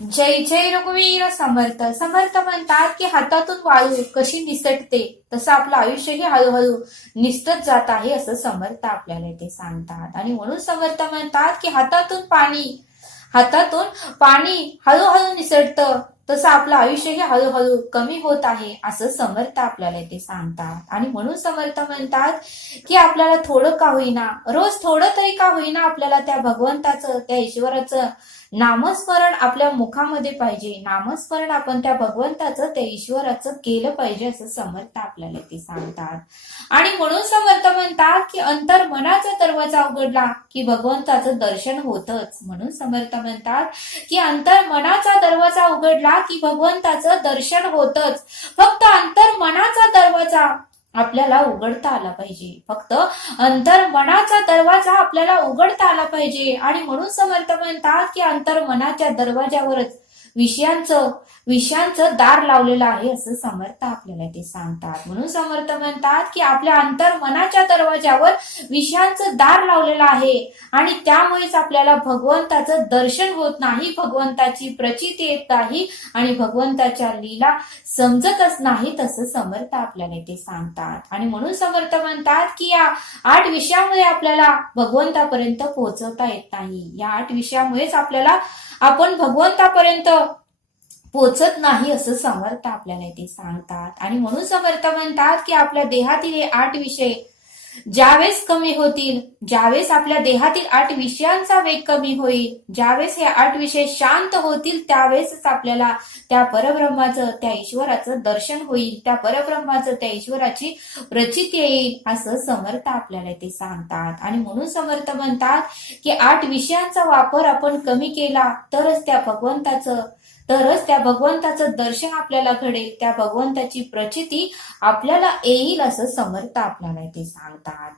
जय जय रघुवीर समर्थ समर्थ म्हणतात की हातातून वाळू कशी निसटते तसं आपलं आयुष्यही हळूहळू निसटत जात आहे असं समर्थ आपल्याला इथे सांगतात. आणि म्हणून समर्थ म्हणतात की हातातून पाणी हळूहळू निसटतं तसं आपलं आयुष्यही हळूहळू कमी होत आहे असं समर्थ आपल्याला इथे सांगतात. आणि म्हणून समर्थ म्हणतात की आपल्याला थोडं का होईना, रोज थोडं तरी का होईना, आपल्याला त्या भगवंताचं, त्या ईश्वराचं नामस्मरण आपल्या मुखामध्ये पाहिजे. नामस्मरण आपण त्या भगवंताचं, त्या ईश्वराचं केलं पाहिजे असं समर्थ आपल्याला ते सांगतात. आणि म्हणून समर्थ म्हणतात की अंतर मनाचा दरवाजा उघडला की भगवंताचं दर्शन होतच. म्हणून समर्थ म्हणतात की अंतर मनाचा दरवाजा उघडला की भगवंताचं दर्शन होतच. फक्त अंतर मनाचा दरवाजा आपल्याला उघडता आला पाहिजे. फक्त अंतर मनाचा दरवाजा आपल्याला उघडता आला पाहिजे. आणि म्हणून समर्थ म्हणतात की अंतर मनाच्या दरवाजावरच विषयांचं दार लावलेलं आहे असं समर्थ आपल्याला ते सांगतात. म्हणून समर्थ म्हणतात की आपल्या अंतर मनाच्या दरवाजावर विषयांचं दार लावलेलं आहे आणि त्यामुळेच आपल्याला भगवंताचं दर्शन होत नाही, भगवंताची प्रचिती येत नाही आणि भगवंताच्या लीला समजतच नाही तसं समर्थ आपल्याला ते सांगतात. आणि म्हणून समर्थ म्हणतात की या 8 विषयामुळे आपल्याला भगवंतापर्यंत पोहोचवता येत नाही. या 8 विषयामुळेच आपण भगवंतापर्यंत पोचत नाही असं समर्थ आपल्याला इथे सांगतात. आणि म्हणून समर्थ म्हणतात की आपल्या देहातील हे 8 विषय ज्यावेळेस कमी होतील, ज्यावेळेस आपल्या देहातील 8 विषयांचा वेग कमी होईल, ज्यावेळेस हे 8 विषय शांत होतील, त्यावेळेस आपल्याला त्या परब्रह्माचं, त्या ईश्वराचं दर्शन होईल, त्या परब्रह्माचं, त्या ईश्वराची प्रचिती येईल असं समर्थ आपल्याला ते सांगतात. आणि म्हणून समर्थ म्हणतात की 8 विषयांचा वापर आपण कमी केला तरच त्या भगवंताचं दर्शन आपल्याला घडेल, त्या भगवंताची प्रचिती आपल्याला येईल असं समर्थ आपल्याला ते सांगतात.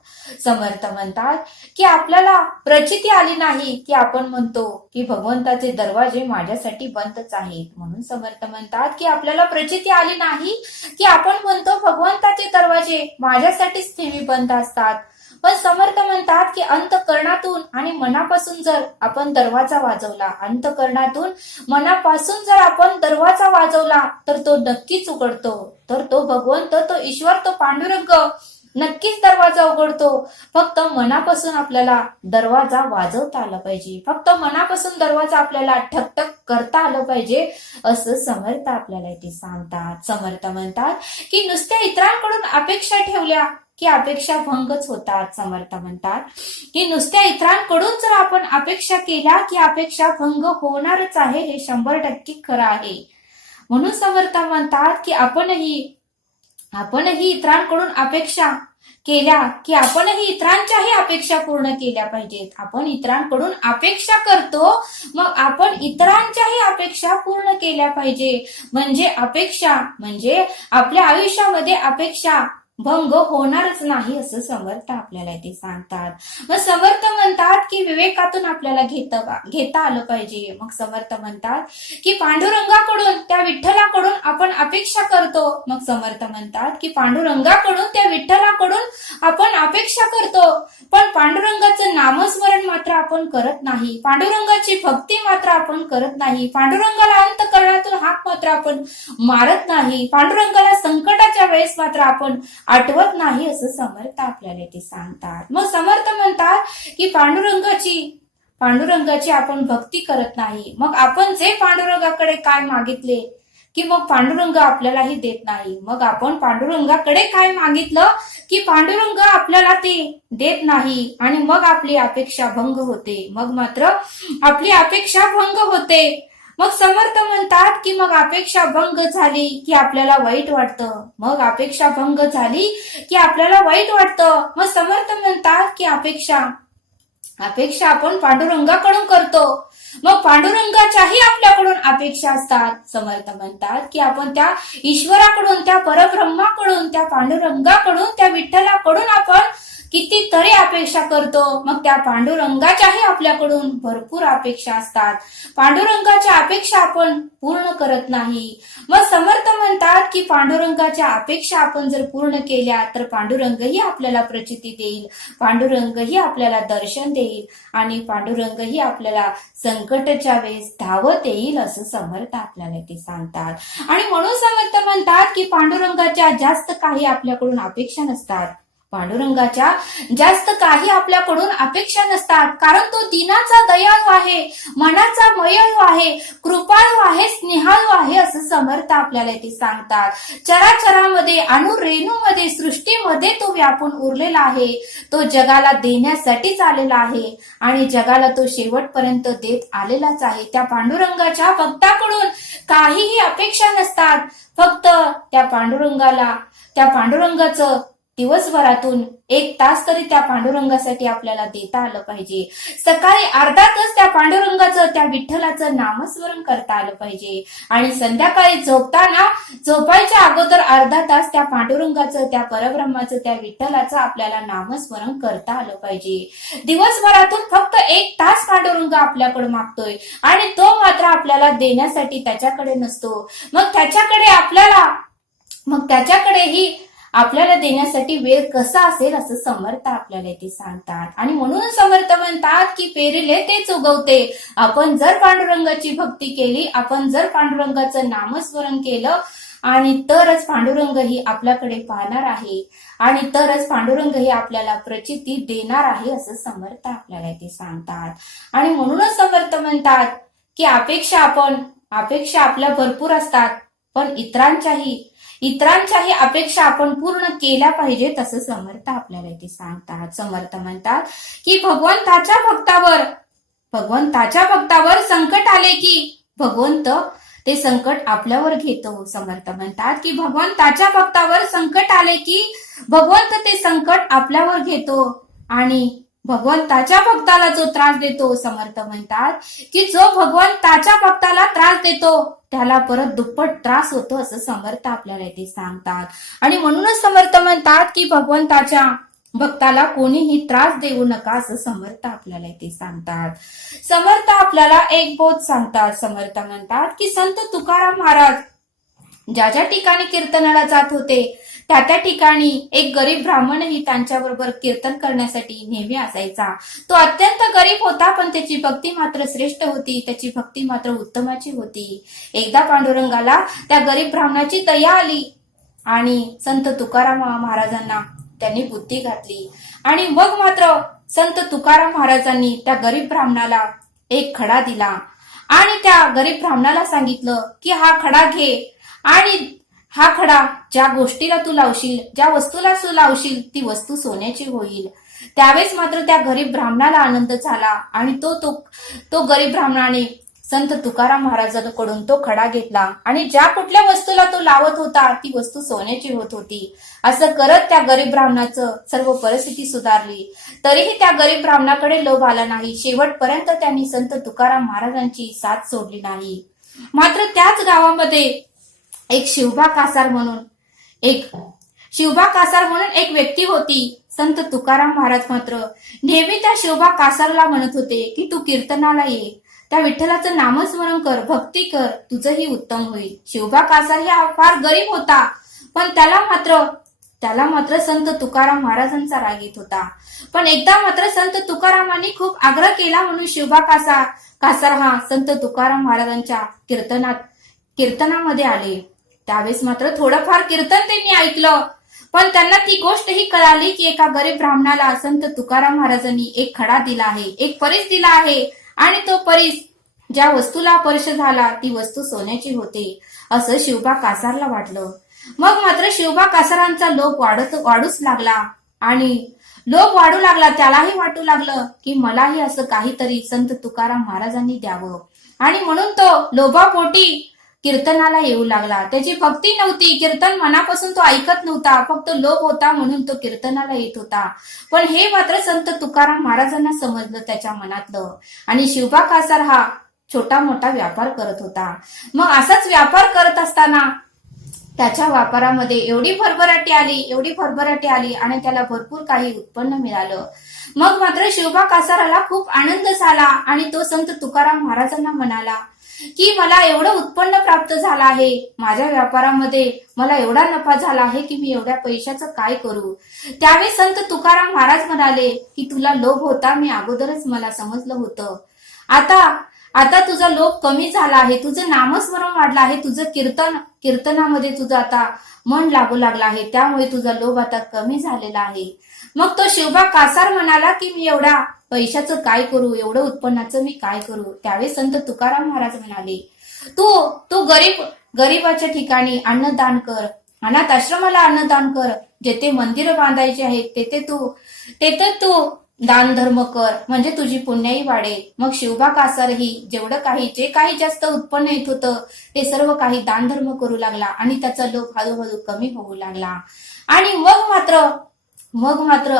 समर्थ म्हणतात की आपल्याला प्रचिती आली नाही की आपण म्हणतो की भगवंताचे दरवाजे माझ्यासाठी बंदच आहेत. म्हणून समर्थ म्हणतात की आपल्याला प्रचिती आली नाही की आपण म्हणतो भगवंताचे दरवाजे माझ्यासाठीच नेहमी बंद असतात. पण समर्थ म्हणतात की अंतःकरणातून आणि मनापासून जर आपण दरवाजा वाजवला, अंतःकरणातून मनापासून जर आपण दरवाजा वाजवला तर तो नक्कीच उघडतो. तर तो भगवंत, तो ईश्वर, तो पांडुरंग नक्कीच दरवाजा उघडतो. फक्त मनापासून आपल्याला दरवाजा वाजवता आला पाहिजे, फक्त मनापासून दरवाजा आपल्याला ठकठक करता आलं पाहिजे असं समर्थ आपल्याला ते सांगतात. समर्थ म्हणतात की नुसत्या इतरांकडून अपेक्षा ठेवल्या की अपेक्षा भंगच होतात. समर्थ म्हणतात की नुसत्या इतरांकडून जर आपण अपेक्षा केल्या की अपेक्षा भंग होणारच आहे, हे 100% खरं आहे. म्हणून समर्थ म्हणतात की आपणही इतरांकडून अपेक्षा केल्या की आपणही इतरांच्याही अपेक्षा पूर्ण केल्या पाहिजेत. आपण इतरांकडून अपेक्षा करतो, मग आपण इतरांच्याही अपेक्षा पूर्ण केल्या पाहिजे. म्हणजे आपल्या आयुष्यामध्ये अपेक्षा भंग होणारच नाही असं समर्थ आपल्याला ते सांगतात. मग समर्थ म्हणतात की विवेकातून आपल्याला घेता आलं पाहिजे. मग समर्थ म्हणतात की पांडुरंगाकडून, त्या विठ्ठलाकडून आपण अपेक्षा करतो. मग समर्थ म्हणतात की पांडुरंगाकडून, त्या विठ्ठलाकडून आपण अपेक्षा करतो, पण पांडुरंगाचं नामस्मरण मात्र आपण करत नाही, पांडुरंगाची भक्ती मात्र आपण करत नाही, पांडुरंगाला अंतःकरणातून हाक मात्र आपण मारत नाही, पांडुरंगाला संकटाच्या वेळेस मात्र आपण आठवत नाही असं समर्थ आपल्याला ते सांगतात. मग समर्थ म्हणतात की पांडुरंगाची आपण भक्ती करत नाही. मग आपण जे पांडुरंगाकडे काय मागितले की मग पांडुरंग आपल्यालाही देत नाही. मग आपण पांडुरंगाकडे काय मागितलं की पांडुरंग आपल्याला ते देत नाही आणि मग आपली अपेक्षा भंग होते. मग मात्र आपली अपेक्षा भंग होते. मग समर्थ म्हणतात की मग अपेक्षा भंग झाली की आपल्याला वाईट वाटतं. मग अपेक्षा भंग झाली की आपल्याला वाईट वाटतं. मग समर्थ म्हणतात की अपेक्षा आपण पांडुरंगाकडून करतो, मग पांडुरंगाच्याही आपल्याकडून अपेक्षा असतात. समर्थ म्हणतात की आपण त्या ईश्वराकडून, त्या परब्रह्माकडून, त्या पांडुरंगाकडून, त्या विठ्ठलाकडून आपण कितीतरी अपेक्षा करतो, मग त्या पांडुरंगाच्याही आपल्याकडून भरपूर अपेक्षा असतात. पांडुरंगाच्या अपेक्षा आपण पूर्ण करत नाही. मग समर्थ म्हणतात की पांडुरंगाच्या अपेक्षा आपण जर पूर्ण केल्या तर पांडुरंगही आपल्याला प्रचिती देईल, पांडुरंगही आपल्याला दर्शन देईल आणि पांडुरंगही आपल्याला संकटाच्या वेळेस धावत येईल असं समर्थ आपल्याला ते सांगतात. आणि म्हणून समर्थ म्हणतात की पांडुरंगाच्या जास्त काही आपल्याकडून अपेक्षा नसतात. पांडुरंगाच्या जास्त काही आपल्याकडून अपेक्षा नसतात, कारण तो दिनाचा दयाळू आहे, मनाचा मयाळू आहे, कृपाळू आहे, स्नेहाळू आहे असं समर्थ आपल्याला ते सांगतात. चराचरामध्ये अणुरेणूमध्ये सृष्टीमध्ये तो व्यापून उरलेला आहे. तो जगाला देण्यासाठीच आलेला आहे आणि जगाला तो शेवटपर्यंत देत आलेलाच आहे. त्या पांडुरंगाच्या भक्ताकडून काहीही अपेक्षा नसतात. फक्त त्या पांडुरंगाचं दिवसभरातून 1 तास तरी त्या पांडुरंगासाठी आपल्याला देता आलं पाहिजे. सकाळी अर्धा तास त्या पांडुरंगाचं, त्या विठ्ठलाचं नामस्मरण करता आलं पाहिजे आणि संध्याकाळी झोपायच्या अगोदर अर्धा तास त्या पांडुरंगाचं, त्या परब्रह्माचं, त्या विठ्ठलाचं आपल्याला नामस्मरण करता आलं पाहिजे. दिवसभरातून फक्त 1 तास पांडुरंग आपल्याकडे मागतोय आणि तो मात्र आपल्याला देण्यासाठी त्याच्याकडे नसतो. मग त्याच्याकडेही आपल्याला देण्यासाठी वेळ कसा असेल असं समर्थ आपल्याला ते सांगतात. आणि म्हणून समर्थ म्हणतात की पेरिले तेच उगवते. आपण जर पांडुरंगाची भक्ती केली, आपण जर पांडुरंगाचं नामस्मरण केलं आणि तरच पांडुरंग ही आपल्याकडे पाहणार आहे आणि तरच पांडुरंग ही आपल्याला प्रचिती देणार आहे असं समर्थ आपल्याला ते सांगतात. आणि म्हणूनच समर्थ म्हणतात की अपेक्षा आपल्या भरपूर असतात, पण इतरांच्याही अपेक्षा आपण पूर्ण केल्या पाहिजेत असं समर्थ आपल्याला ते सांगतात. समर्थ म्हणतात की भगवंताच्या भक्तावर संकट आले की भगवंत ते संकट आपल्यावर घेतो. समर्थ म्हणतात की भगवंताच्या भक्तावर संकट आले की भगवंत ते संकट आपल्यावर घेतो आणि भगवंताच्या भक्ताला जो त्रास देतो, समर्थ म्हणतात की जो भगवंताच्या भक्ताला त्रास देतो त्याला परत दुप्पट त्रास होतो असं समर्थ आपल्याला ते सांगतात. आणि म्हणूनच समर्थ म्हणतात की भगवंताच्या भक्ताला कोणीही त्रास देऊ नका असं समर्थ आपल्याला ते सांगतात. समर्थ आपल्याला एक बोध सांगतात. समर्थ म्हणतात की संत तुकाराम महाराज ज्या ठिकाणी कीर्तनाला जात होते त्या ठिकाणी एक गरीब ब्राह्मणही त्यांच्याबरोबर कीर्तन करण्यासाठी नेहमी असायचा. तो अत्यंत गरीब होता, पण त्याची भक्ती मात्र श्रेष्ठ होती, त्याची भक्ती मात्र उत्तमाची होती. एकदा पांडुरंगाला त्या गरीब ब्राह्मणाची दया आली आणि संत तुकाराम महाराजांना त्यांनी बुद्धी घातली आणि मग मात्र संत तुकाराम महाराजांनी त्या गरीब ब्राह्मणाला एक खडा दिला आणि त्या गरीब ब्राह्मणाला सांगितलं की हा खडा घे आणि हा खडा ज्या गोष्टीला तू लावशील, ज्या वस्तूला तू लावशील ती वस्तू सोन्याची होईल. त्यावेळेस मात्र त्या गरीब ब्राह्मणाला आनंद झाला आणि तो गरीब ब्राह्मणाने संत तुकाराम महाराजांकडून तो खडा घेतला आणि ज्या कुठल्या वस्तूला तो लावत होता ती वस्तू सोन्याची होत होती. असं करत त्या गरीब ब्राह्मणाचं सर्व परिस्थिती सुधारली. तरीही त्या गरीब ब्राह्मणाकडे लोभ आला नाही. शेवटपर्यंत त्यांनी संत तुकाराम महाराजांची साथ सोडली नाही. मात्र त्याच गावामध्ये एक शिवबा कासार म्हणून एक व्यक्ती होती. संत तुकाराम महाराज मात्र नेहमी त्या शिवबा कासारला म्हणत होते की तू कीर्तनाला ये, त्या विठ्ठलाचं नामस्मरण कर, भक्ती कर, तुझंही उत्तम होईल. शिवबा कासार हा फार गरीब होता, पण त्याला मात्र संत तुकाराम महाराजांचा राग येत होता. पण एकदा मात्र संत तुकारामांनी खूप आग्रह केला म्हणून शिवबा कासार हा संत तुकाराम महाराजांच्या कीर्तनामध्ये आले. त्यावेळेस मात्र थोडंफार कीर्तन त्यांनी ऐकलं, पण त्यांना ती गोष्ट ही कळाली की एका गरीब ब्राह्मणाला संत तुकाराम महाराजांनी एक खडा दिला आहे, एक परीस दिला आहे आणि तो परीस ज्या वस्तूला स्पर्श झाला ती वस्तू सोन्याची होते असं शिवबा कासारला वाटलं. मग मात्र शिवबा कासारांचा लोभ वाढूच लागला आणि लोभ वाढू लागला. त्यालाही वाटू लागलं की मलाही असं काहीतरी संत तुकाराम महाराजांनी द्यावं आणि म्हणून तो लोभापोटी कीर्तनाला येऊ लागला. त्याची भक्ती नव्हती, कीर्तन मनापासून तो ऐकत नव्हता, फक्त लोभ होता म्हणून तो कीर्तनाला येत होता. पण हे मात्र संत तुकाराम महाराजांना समजलं त्याच्या मनातलं आणि शिवबा कासार हा छोटा मोठा व्यापार करत होता. मग असाच व्यापार करत असताना त्याच्या व्यापारामध्ये एवढी भरभराटी आली आणि त्याला भरपूर काही उत्पन्न मिळालं. मग मात्र शिवबा कासाराला खूप आनंद झाला आणि तो संत तुकाराम महाराजांना म्हणाला की मला एवढं उत्पन्न प्राप्त झालं आहे, माझ्या व्यापारामध्ये मला एवढा नफा झाला आहे की मी एवढ्या पैशाचं काय करू. त्यावेळी संत तुकाराम महाराज म्हणाले की तुला लोभ होता, मी अगोदरच मला समजलं होतं. आता तुझा लोभ कमी झाला आहे, तुझं नामस्मरण वाढलं आहे, तुझं कीर्तनामध्ये तुझं आता मन लागू लागलं आहे, त्यामुळे तुझा लोभ आता कमी झालेला आहे. मग तो शिवबा कासार म्हणाला की मी एवढ्या पैशाचं काय करू, एवढं उत्पन्नाचं मी काय करू. त्यावेळी संत तुकाराम महाराज म्हणाले तू गरीबाच्या ठिकाणी अन्नदान कर, अनाथ आश्रमाला अन्नदान कर, जेथे मंदिर बांधायचे आहेत तेथे तू दान धर्म कर, म्हणजे तुझी पुण्याई वाढेल. मग शिवबा कासारही जे काही जास्त उत्पन्न येत होतं ते सर्व काही दान धर्म करू लागला आणि त्याचा लोभ हळूहळू कमी होऊ लागला. आणि मग मात्र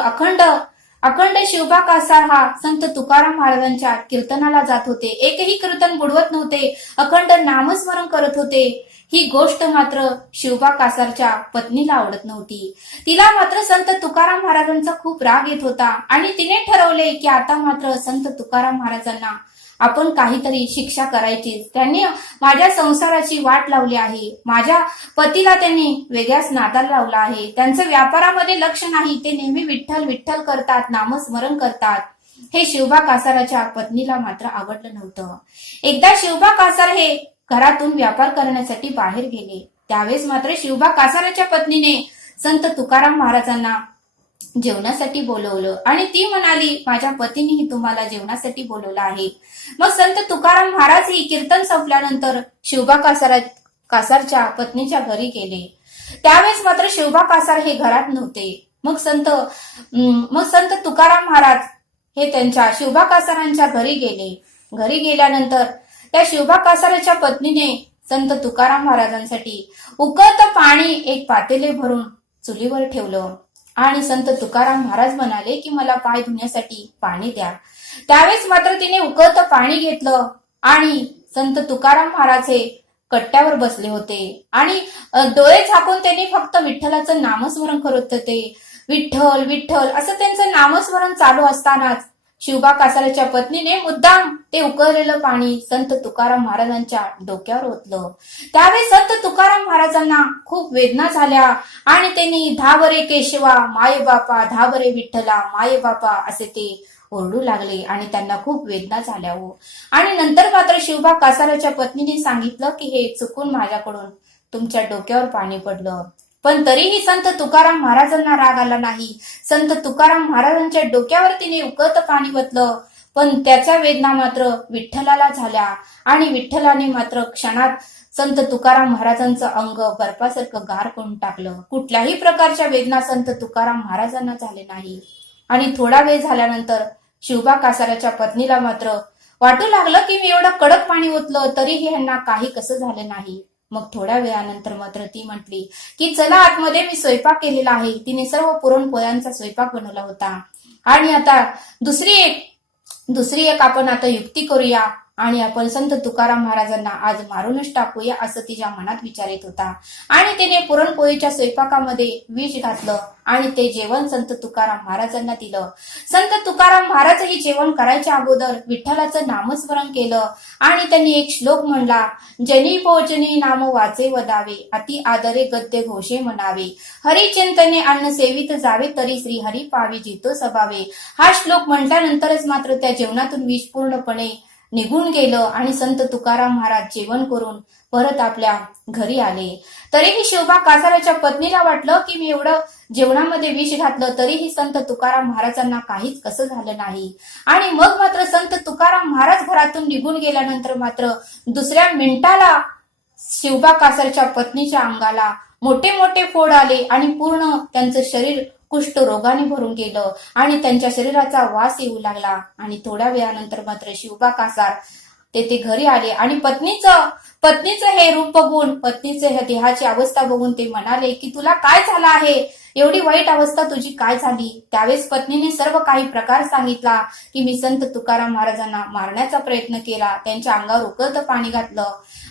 अखंड शिवबा कासार हा संत तुकाराम महाराजांच्या कीर्तनाला जात होते. एकही कीर्तन बुडवत नव्हते, अखंड नामस्मरण करत होते. ही गोष्ट मात्र शिवबा कासारच्या पत्नीला आवडत नव्हती. तिला मात्र संत तुकाराम महाराजांचा खूप राग येत होता आणि तिने ठरवले की आता मात्र संत तुकाराम महाराजांना आपण काहीतरी शिक्षा करायची. त्यांनी माझ्या संसाराची वाट लावली आहे, माझ्या पतीला त्यांनी वेगळ्याच नादाला लावला आहे, त्यांचं व्यापारामध्ये लक्ष नाही, ते नेहमी विठ्ठल विठ्ठल करतात, नामस्मरण करतात. हे शिवबा कासाराच्या पत्नीला मात्र आवडलं नव्हतं. एकदा शिवबा कासार हे घरातून व्यापार करण्यासाठी बाहेर गेले. त्यावेळेस मात्र शिवबा कासाराच्या पत्नीने संत तुकाराम महाराजांना जेवणासाठी बोलवलं आणि ती म्हणाली माझ्या पतीनेही तुम्हाला जेवणासाठी बोलवलं आहे. मग संत तुकाराम महाराज ही कीर्तन संपल्यानंतर शिवबा कासारच्या पत्नीच्या घरी गेले. त्यावेळेस मात्र शिवबा कासार हे घरात नव्हते. मग संत तुकाराम महाराज हे त्यांच्या शिवबा कासारांच्या घरी गेले. घरी गेल्यानंतर त्या शिवबा कासाराच्या पत्नीने संत तुकाराम महाराजांसाठी उकळतं पाणी एक पातेले भरून चुलीवर ठेवलं आणि संत तुकाराम महाराज म्हणाले की मला पाय धुण्यासाठी पाणी द्या. त्यावेळेस मात्र तिने उकळतं पाणी घेतलं आणि संत तुकाराम महाराज हे कट्ट्यावर बसले होते आणि डोळे झाकून त्यांनी फक्त विठ्ठलाचं नामस्मरण करत होते. विठ्ठल विठ्ठल असं त्यांचं नामस्मरण चालू असतानाच शिवबा कासाराच्या पत्नीने मुद्दाम ते उकळलेलं पाणी संत तुकाराम महाराजांच्या डोक्यावर ओतलं. त्यावेळी संत तुकाराम महाराजांना खूप वेदना झाल्या आणि त्यांनी धावरे केशवा माये बापा, धावरे विठ्ठला माये बापा असे ते ओरडू लागले आणि त्यांना खूप वेदना झाल्या हो. आणि नंतर मात्र शिवबा कासाराच्या पत्नीने सांगितलं की हे चुकून माझ्याकडून तुमच्या डोक्यावर पाणी पडलं. पण तरीही संत तुकाराम महाराजांना राग आला नाही. संत तुकाराम महाराजांच्या डोक्यावर तिने उकळतं पाणी ओतलं, पण त्याच्या वेदना मात्र विठ्ठलाला झाल्या आणि विठ्ठलाने मात्र क्षणात संत तुकाराम महाराजांचं अंग बर्फासारखं गार करून टाकलं. कुठल्याही प्रकारच्या वेदना संत तुकाराम महाराजांना झाले नाही. आणि थोडा वेळ झाल्यानंतर शिवबा कासाराच्या पत्नीला मात्र वाटू लागलं की मी एवढं कडक पाणी ओतलं तरीही ह्यांना काही कसं झालं नाही. मग थोड्या वेळानंतर मात्र ती म्हटली की चला आतमध्ये, मी स्वयंपाक केलेला आहे. तिने सर्व पुरणपोळ्यांचा स्वयंपाक बनवला होता आणि आता दुसरी एक आपण आता युक्ती करूया आणि आपण संत तुकाराम महाराजांना आज मारूनच टाकूया असं तिच्या मनात विचार येत होता. आणि तिने पुरणपोळीच्या स्वयंपाकामध्ये विष घातलं आणि ते जेवण संत तुकाराम महाराजांना दिलं. संत तुकाराम महाराजही जेवण करायच्या अगोदर विठ्ठलाचं नामस्मरण केलं आणि त्यांनी एक श्लोक म्हणला, जनी भोजनी नाम वाचे वदावे, अति आदरे गद्य घोषे म्हणावे, हरिचिंतने अन्न सेवित जावे, तरी श्री हरी पावी जितो सभावे. हा श्लोक म्हटल्यानंतरच मात्र त्या जेवणातून विष पूर्णपणे निघून गेलं आणि संत तुकाराम महाराज जेवण करून परत आपल्या घरी आले. तरीही शिवबा कासाराच्या पत्नीला वाटलं की मी एवढं जेवणामध्ये विष घातलं तरीही संत तुकाराम महाराजांना काहीच कसं झालं नाही. आणि मग मात्र संत तुकाराम महाराज घरातून निघून गेल्यानंतर मात्र दुसऱ्या मिनिटाला शिवबा कासारच्या पत्नीच्या अंगाला मोठे मोठे फोड आले आणि पूर्ण त्यांचं शरीर कुष्ठ रोगाने भरून गेलं आणि त्यांच्या शरीराचा वास येऊ लागला. आणि थोड्या वेळानंतर मात्र शिवबा कासार ते घरी आले आणि पत्नीचं हे रूप बघून, पत्नीचे हे देहाची अवस्था बघून ते म्हणाले की तुला काय झालं आहे, एवढी वाईट अवस्था तुझी काय झाली? त्यावेळेस पत्नीने सर्व काही प्रकार सांगितला की मी संत तुकाराम महाराजांना मारण्याचा प्रयत्न केला, त्यांच्या अंगावर उकळतं पाणी घातलं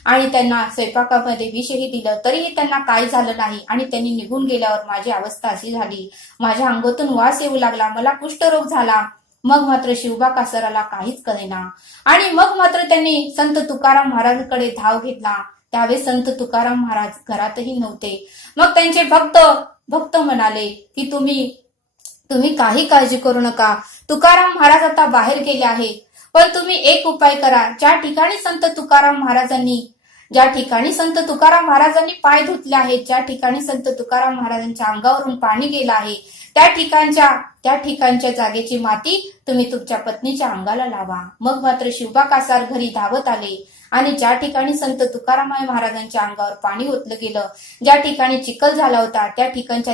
आणि त्यांना स्वयंपाकामध्ये विषही दिलं, तरीही त्यांना काही झालं नाही आणि त्यांनी निघून गेल्यावर माझी अवस्था अशी झाली, माझ्या अंगातून वास येऊ लागला, मला कुष्ठरोग झाला. मग मात्र शिवबा कासाराला काहीच कळेना आणि मग मात्र त्यांनी संत तुकाराम महाराजांकडे धाव घेतला. त्यावेळेस संत तुकाराम महाराज घरातही नव्हते. मग त्यांचे भक्त म्हणाले की तुम्ही काही काळजी करू नका, तुकाराम महाराज आता बाहेर गेले आहे, पण तुम्ही एक उपाय करा. ज्या ठिकाणी संत तुकाराम महाराजांनी पाय धुतले आहेत, ज्या ठिकाणी संत तुकाराम महाराजांच्या अंगावरून पाणी गेलं आहे, त्या ठिकाणच्या जागेची माती तुम्ही तुमच्या पत्नीच्या अंगाला लावा. मग मात्र शिवबा कासार घरी धावत आले आणि ज्या ठिकाणी संत तुकाराम महाराजांच्या अंगावर पाणी ओतलं गेलं, ज्या ठिकाणी चिखल झाला होता, त्या ठिकाणच्या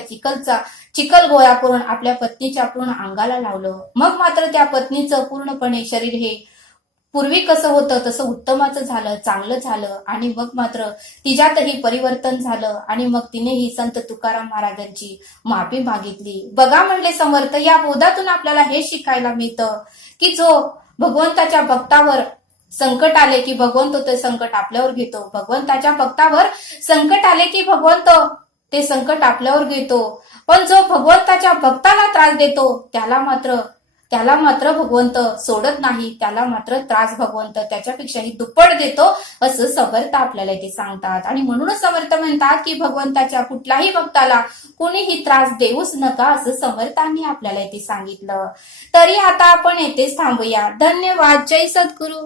चिखल गोळा करून आपल्या पत्नीच्या पूर्ण अंगाला लावलं. मग मात्र त्या पत्नीचं पूर्णपणे शरीर हे पूर्वी कसं होतं तसं उत्तमाचं झालं, चांगलं झालं आणि मग मात्र तिच्यातही परिवर्तन झालं आणि मग तिनेही संत तुकाराम महाराजांची माफी मागितली. बघा म्हणले समर्थ, या बोधातून आपल्याला हे शिकायला मिळतं की जो भगवंताच्या भक्तावर संकट आले की भगवंत ते संकट आपल्यावर घेतो, भगवंताच्या भक्तावर संकट आले की भगवंत ते संकट आपल्यावर घेतो, पण जो भगवंताच्या भक्ताला त्रास देतो त्याला मात्र भगवंत सोडत नाही, त्याला मात्र त्रास भगवंत त्याच्यापेक्षाही दुप्पट देतो, असं समर्थ आपल्याला इथे सांगतात. आणि म्हणूनच समर्थ म्हणतात की भगवंताच्या कुठल्याही भक्ताला कुणीही त्रास देऊच नका, असं समर्थांनी आपल्याला इथे सांगितलं. तरी आता आपण येथेच थांबूया. धन्यवाद. जय सद्गुरू.